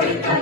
Ahorita.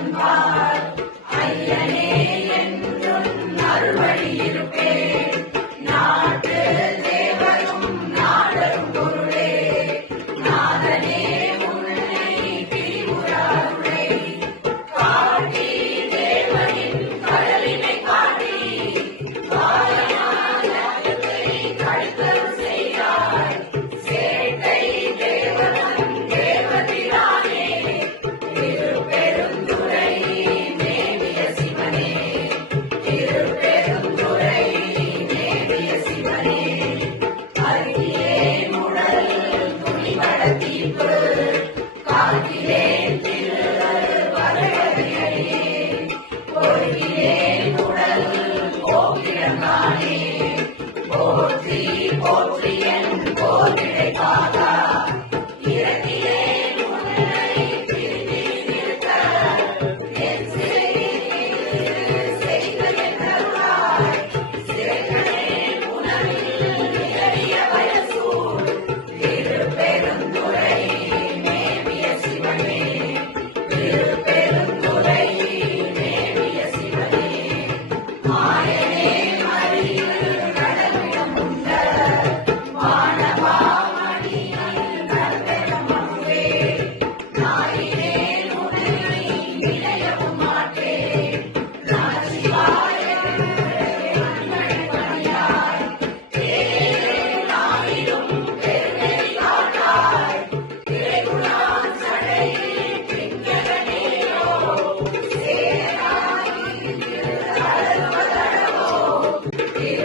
You.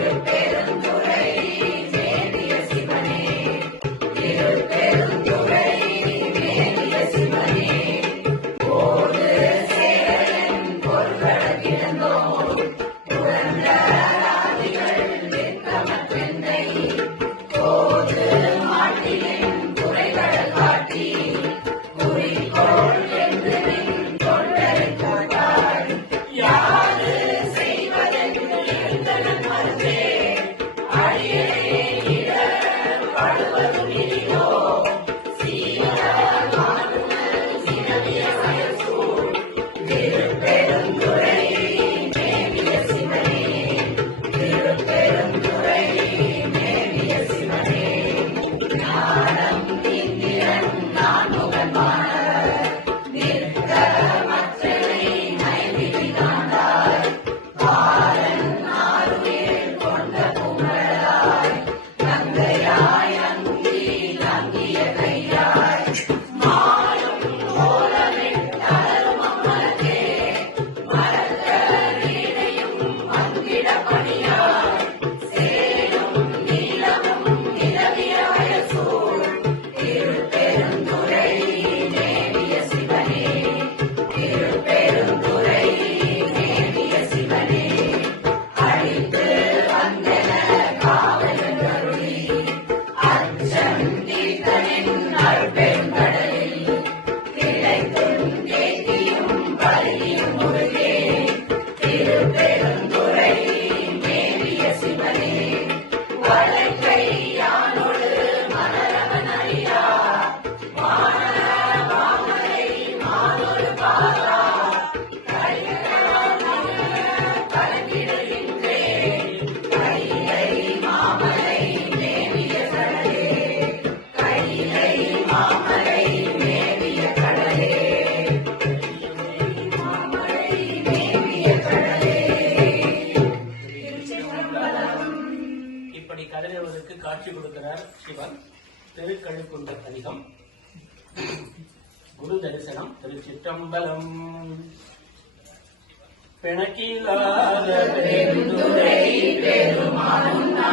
பிணக்கில்லாத பெருந்துரை பெருந்துரை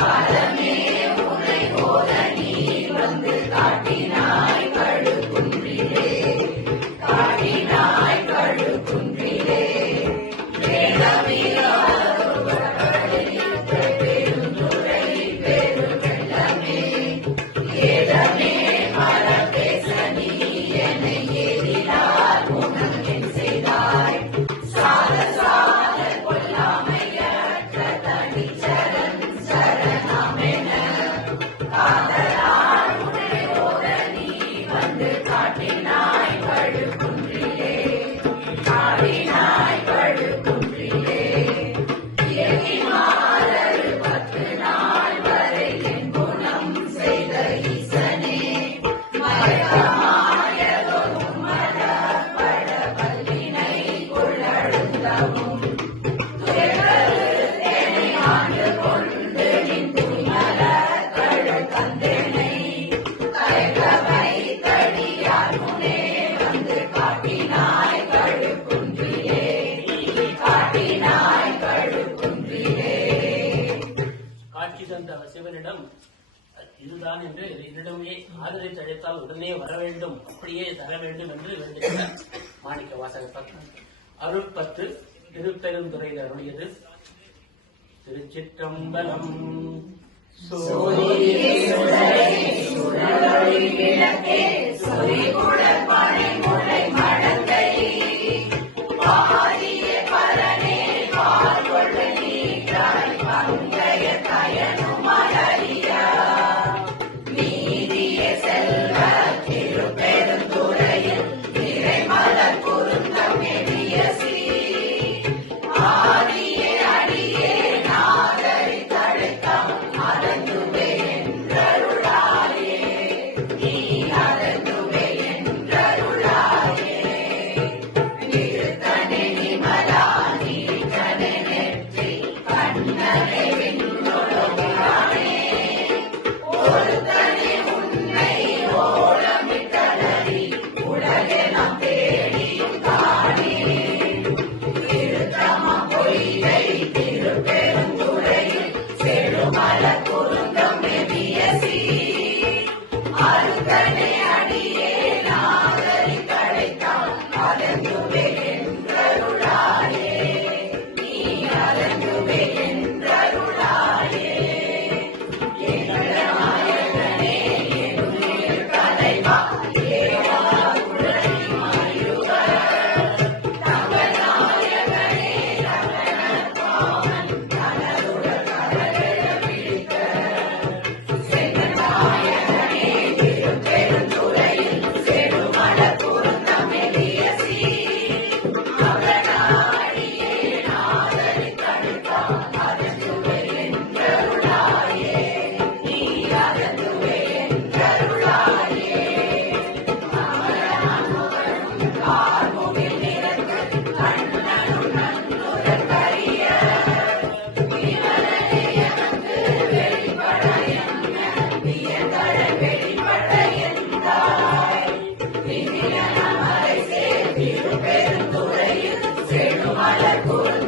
God. சென்ற சிவனிடம் இதுதான் என்று என்னிடமே ஆதரை தழைத்தால் உடனே வர வேண்டும் அப்படியே தர வேண்டும் என்று வேண்டுகிறார் மாணிக்க வாசகத்தான் அருள் பத்து திருப்பெருந்துறையில் அருளியது திருச்சிற்றம்பலம் சோழி Hallelujah.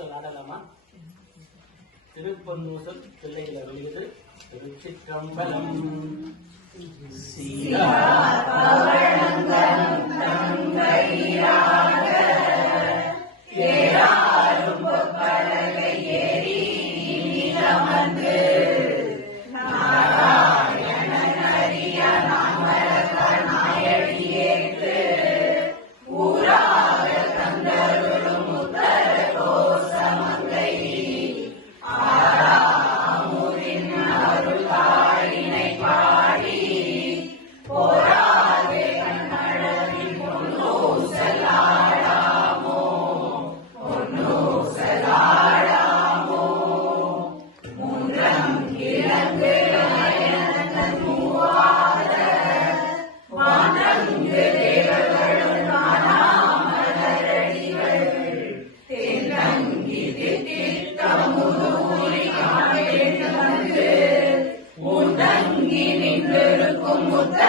திருப்பன்னூசல் ஆடலாமா திருப்பன்னூசல் பிள்ளைகளை வெளியிடு திருச்சிற்றம்பலம். சீரா பிறப்பருப்பான்